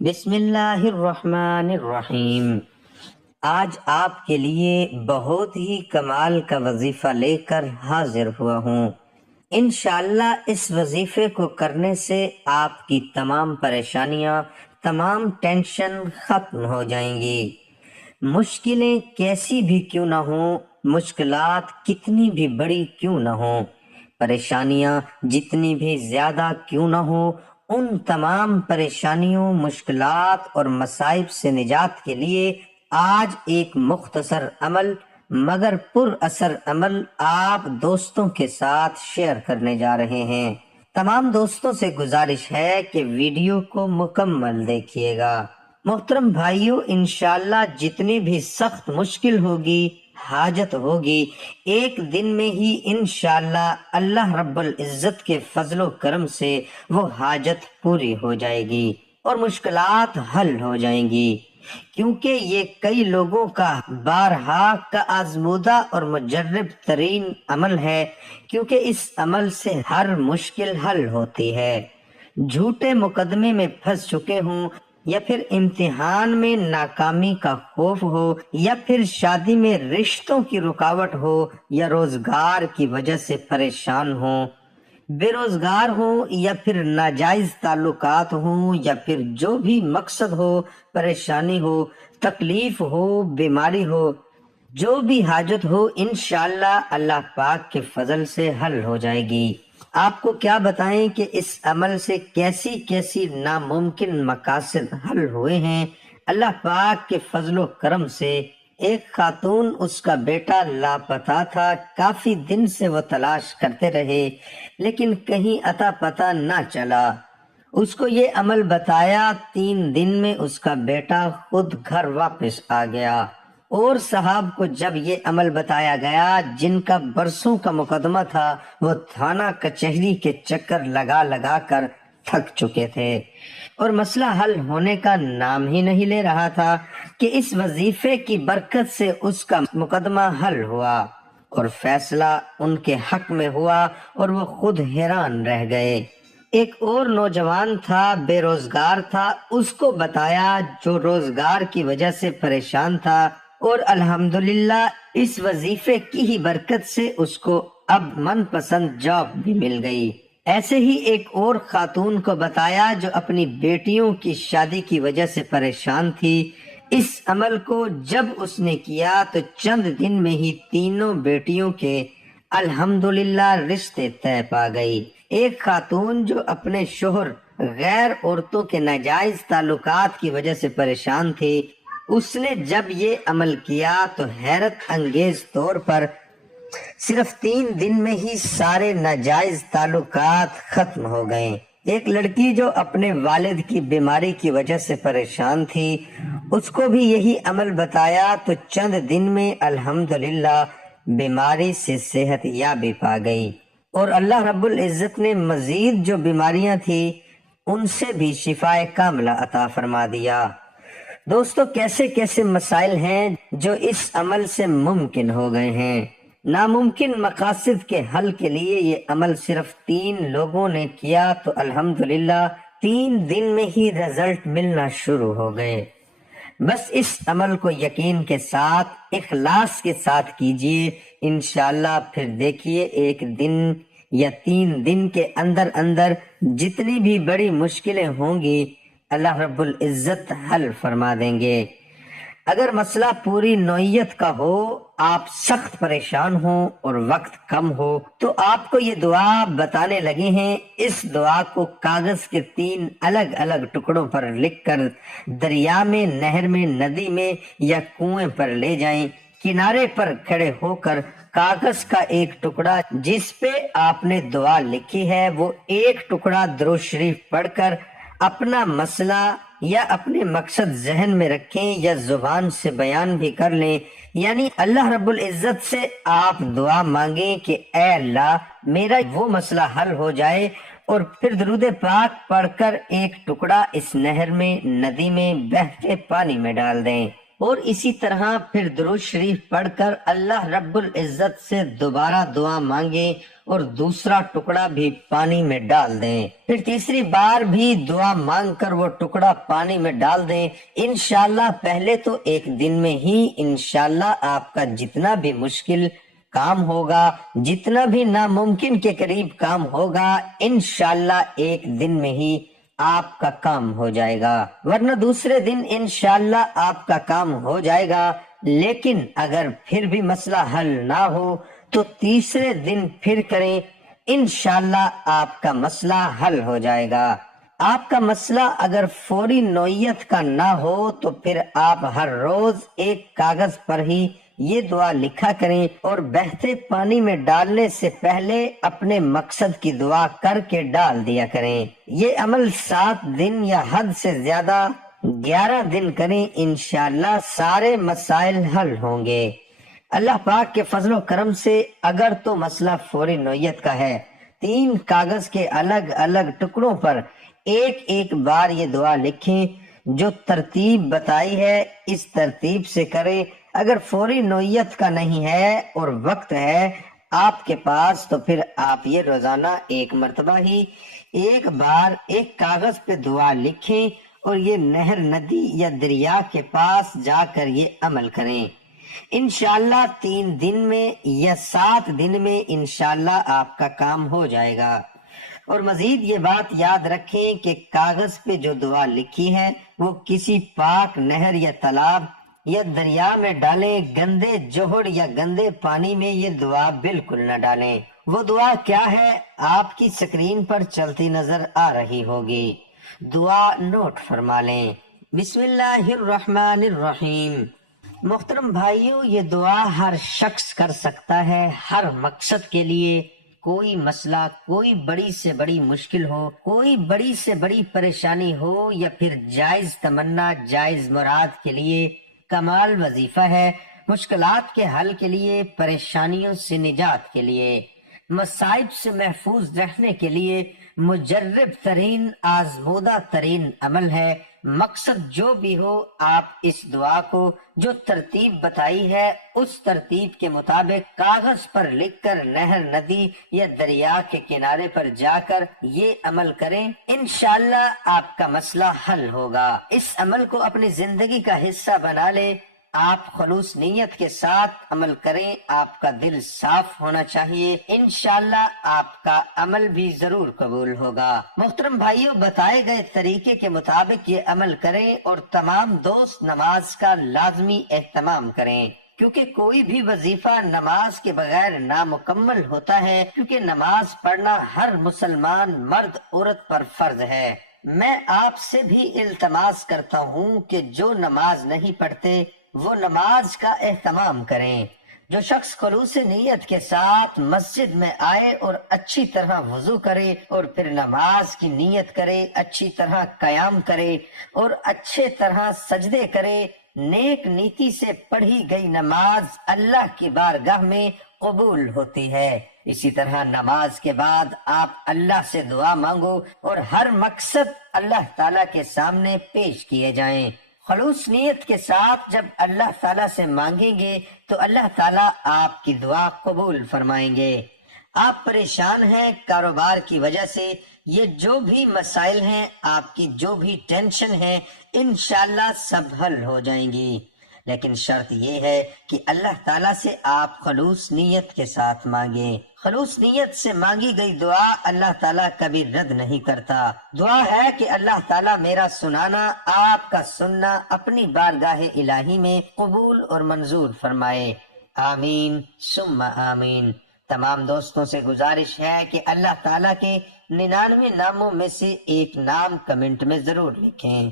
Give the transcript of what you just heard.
بسم اللہ الرحمن الرحیم۔ آج آپ کے لیے بہت ہی کمال کا وظیفہ لے کر حاضر ہوا ہوں۔ انشاءاللہ اس وظیفے کو کرنے سے آپ کی تمام پریشانیاں، تمام ٹینشن ختم ہو جائیں گی۔ مشکلیں کیسی بھی کیوں نہ ہوں، مشکلات کتنی بھی بڑی کیوں نہ ہوں، پریشانیاں جتنی بھی زیادہ کیوں نہ ہوں، ان تمام پریشانیوں، مشکلات اور مصائب سے نجات کے لیے آج ایک مختصر عمل مگر پر اثر عمل آپ دوستوں کے ساتھ شیئر کرنے جا رہے ہیں۔ تمام دوستوں سے گزارش ہے کہ ویڈیو کو مکمل دیکھیے گا۔ محترم بھائیو، انشاءاللہ جتنی بھی سخت مشکل ہوگی، حاجت ہوگی، ایک دن میں ہی انشاءاللہ اللہ رب العزت کے فضل و کرم سے وہ حاجت پوری ہو جائے گی اور مشکلات حل ہو جائیں گی، کیونکہ یہ کئی لوگوں کا بارہا کا آزمودہ اور مجرب ترین عمل ہے، کیونکہ اس عمل سے ہر مشکل حل ہوتی ہے۔ جھوٹے مقدمے میں پھنس چکے ہوں، یا پھر امتحان میں ناکامی کا خوف ہو، یا پھر شادی میں رشتوں کی رکاوٹ ہو، یا روزگار کی وجہ سے پریشان ہوں، بے روزگار ہوں، یا پھر ناجائز تعلقات ہوں، یا پھر جو بھی مقصد ہو، پریشانی ہو، تکلیف ہو، بیماری ہو، جو بھی حاجت ہو، انشاءاللہ اللہ پاک کے فضل سے حل ہو جائے گی۔ آپ کو کیا بتائیں کہ اس عمل سے کیسی کیسی ناممکن مقاصد حل ہوئے ہیں۔ اللہ پاک کے فضل و کرم سے ایک خاتون، اس کا بیٹا لاپتہ تھا، کافی دن سے وہ تلاش کرتے رہے لیکن کہیں اتا پتہ نہ چلا۔ اس کو یہ عمل بتایا، 3 دن میں اس کا بیٹا خود گھر واپس آ گیا۔ اور صاحب کو جب یہ عمل بتایا گیا، جن کا برسوں کا مقدمہ تھا، وہ تھانہ کچہری کے چکر لگا لگا کر تھک چکے تھے اور مسئلہ حل ہونے کا نام ہی نہیں لے رہا تھا، کہ اس وظیفے کی برکت سے اس کا مقدمہ حل ہوا اور فیصلہ ان کے حق میں ہوا، اور وہ خود حیران رہ گئے۔ ایک اور نوجوان تھا، بے روزگار تھا، اس کو بتایا جو روزگار کی وجہ سے پریشان تھا، اور الحمدللہ اس وظیفے کی ہی برکت سے اس کو اب من پسند جاب بھی مل گئی۔ ایسے ہی ایک اور خاتون کو بتایا جو اپنی بیٹیوں کی شادی کی وجہ سے پریشان تھی۔ اس عمل کو جب اس نے کیا تو چند دن میں ہی تینوں بیٹیوں کے الحمدللہ رشتے طے پا گئی۔ ایک خاتون جو اپنے شوہر غیر عورتوں کے ناجائز تعلقات کی وجہ سے پریشان تھی، اس نے جب یہ عمل کیا تو حیرت انگیز طور پر صرف 3 دن میں ہی سارے ناجائز تعلقات ختم ہو گئے۔ ایک لڑکی جو اپنے والد کی بیماری کی وجہ سے پریشان تھی، اس کو بھی یہی عمل بتایا تو چند دن میں الحمدللہ بیماری سے صحت یابی پا گئی، اور اللہ رب العزت نے مزید جو بیماریاں تھیں ان سے بھی شفاء کاملہ عطا فرما دیا۔ دوستو، کیسے کیسے مسائل ہیں جو اس عمل سے ممکن ہو گئے ہیں۔ ناممکن مقاصد کے حل کے لیے یہ عمل صرف 3 لوگوں نے کیا تو الحمدللہ 3 دن میں ہی رزلٹ ملنا شروع ہو گئے۔ بس اس عمل کو یقین کے ساتھ، اخلاص کے ساتھ کیجئے، انشاءاللہ پھر دیکھیے ایک دن یا 3 دن کے اندر اندر جتنی بھی بڑی مشکلیں ہوں گی اللہ رب العزت حل فرما دیں گے۔ اگر مسئلہ پوری نوعیت کا ہو، آپ سخت پریشان ہوں اور وقت کم ہو، تو آپ کو یہ دعا بتانے لگے ہیں۔ اس دعا کو کاغذ کے 3 الگ الگ ٹکڑوں پر لکھ کر دریا میں، نہر میں، ندی میں یا کنویں پر لے جائیں۔ کنارے پر کھڑے ہو کر کاغذ کا ایک ٹکڑا جس پہ آپ نے دعا لکھی ہے، وہ ایک ٹکڑا درود شریف پڑھ کر اپنا مسئلہ یا اپنے مقصد ذہن میں رکھیں یا زبان سے بیان بھی کر لیں، یعنی اللہ رب العزت سے آپ دعا مانگیں کہ اے اللہ میرا وہ مسئلہ حل ہو جائے، اور پھر درود پاک پڑھ کر ایک ٹکڑا اس نہر میں، ندی میں، بہتے پانی میں ڈال دیں، اور اسی طرح پھر درود شریف پڑھ کر اللہ رب العزت سے دوبارہ دعا مانگیں، اور دوسرا ٹکڑا بھی پانی میں ڈال دیں، پھر تیسری بار بھی دعا مانگ کر وہ ٹکڑا پانی میں ڈال دیں۔ انشاءاللہ پہلے تو ایک دن میں ہی انشاءاللہ آپ کا جتنا بھی مشکل کام ہوگا، جتنا بھی ناممکن کے قریب کام ہوگا، انشاءاللہ ایک دن میں ہی آپ کا کام ہو جائے گا، ورنہ دوسرے دن انشاءاللہ آپ کا کام ہو جائے گا۔ لیکن اگر پھر بھی مسئلہ حل نہ ہو تو تیسرے دن پھر کریں، انشاءاللہ آپ کا مسئلہ حل ہو جائے گا۔ آپ کا مسئلہ اگر فوری نوعیت کا نہ ہو تو پھر آپ ہر روز ایک کاغذ پر ہی یہ دعا لکھا کریں اور بہتے پانی میں ڈالنے سے پہلے اپنے مقصد کی دعا کر کے ڈال دیا کریں۔ یہ عمل 7 دن یا حد سے زیادہ 11 دن کریں، انشاءاللہ سارے مسائل حل ہوں گے۔ اللہ پاک کے فضل و کرم سے اگر تو مسئلہ فوری نوعیت کا ہے، 3 کاغذ کے الگ الگ ٹکڑوں پر ایک ایک بار یہ دعا لکھیں، جو ترتیب بتائی ہے اس ترتیب سے کریں۔ اگر فوری نوعیت کا نہیں ہے اور وقت ہے آپ کے پاس تو پھر آپ یہ روزانہ ایک مرتبہ ہی ایک بار ایک کاغذ پہ دعا لکھیں اور یہ نہر، ندی یا دریا کے پاس جا کر یہ عمل کریں۔ انشاءاللہ 3 دن میں یا 7 دن میں انشاءاللہ آپ کا کام ہو جائے گا۔ اور مزید یہ بات یاد رکھیں کہ کاغذ پہ جو دعا لکھی ہے وہ کسی پاک نہر یا تالاب یا دریا میں ڈالیں، گندے جوہر یا گندے پانی میں یہ دعا بالکل نہ ڈالیں۔ وہ دعا کیا ہے آپ کی سکرین پر چلتی نظر آ رہی ہوگی، دعا نوٹ فرما لیں۔ بسم اللہ الرحمن الرحیم۔ محترم بھائیوں، یہ دعا ہر شخص کر سکتا ہے، ہر مقصد کے لیے۔ کوئی مسئلہ، کوئی بڑی سے بڑی مشکل ہو، کوئی بڑی سے بڑی پریشانی ہو یا پھر جائز تمنا، جائز مراد کے لیے کمال وظیفہ ہے، مشکلات کے حل کے لیے، پریشانیوں سے نجات کے لیے، مصائب سے محفوظ رہنے کے لیے مجرب ترین، آزمودہ ترین عمل ہے۔ مقصد جو بھی ہو، آپ اس دعا کو جو ترتیب بتائی ہے اس ترتیب کے مطابق کاغذ پر لکھ کر نہر، ندی یا دریا کے کنارے پر جا کر یہ عمل کریں، انشاءاللہ آپ کا مسئلہ حل ہوگا۔ اس عمل کو اپنی زندگی کا حصہ بنا لے، آپ خلوص نیت کے ساتھ عمل کریں، آپ کا دل صاف ہونا چاہیے، انشاءاللہ آپ کا عمل بھی ضرور قبول ہوگا۔ محترم بھائیوں، بتائے گئے طریقے کے مطابق یہ عمل کریں اور تمام دوست نماز کا لازمی اہتمام کریں، کیونکہ کوئی بھی وظیفہ نماز کے بغیر نامکمل ہوتا ہے، کیونکہ نماز پڑھنا ہر مسلمان مرد عورت پر فرض ہے۔ میں آپ سے بھی التماس کرتا ہوں کہ جو نماز نہیں پڑھتے وہ نماز کا اہتمام کریں۔ جو شخص خلوص نیت کے ساتھ مسجد میں آئے اور اچھی طرح وضو کرے اور پھر نماز کی نیت کرے، اچھی طرح قیام کرے اور اچھے طرح سجدے کرے، نیک نیتی سے پڑھی گئی نماز اللہ کی بارگاہ میں قبول ہوتی ہے۔ اسی طرح نماز کے بعد آپ اللہ سے دعا مانگو اور ہر مقصد اللہ تعالیٰ کے سامنے پیش کیے جائیں۔ خلوص نیت کے ساتھ جب اللہ تعالیٰ سے مانگیں گے تو اللہ تعالیٰ آپ کی دعا قبول فرمائیں گے۔ آپ پریشان ہیں کاروبار کی وجہ سے، یہ جو بھی مسائل ہیں، آپ کی جو بھی ٹینشن ہے، انشاءاللہ سب حل ہو جائیں گی، لیکن شرط یہ ہے کہ اللہ تعالیٰ سے آپ خلوص نیت کے ساتھ مانگیں۔ خلوص نیت سے مانگی گئی دعا اللہ تعالیٰ کبھی رد نہیں کرتا۔ دعا ہے کہ اللہ تعالیٰ میرا سنانا، آپ کا سننا اپنی بارگاہ الہی میں قبول اور منظور فرمائے۔ آمین ثم آمین۔ تمام دوستوں سے گزارش ہے کہ اللہ تعالیٰ کے 99 ناموں میں سے ایک نام کمنٹ میں ضرور لکھیں۔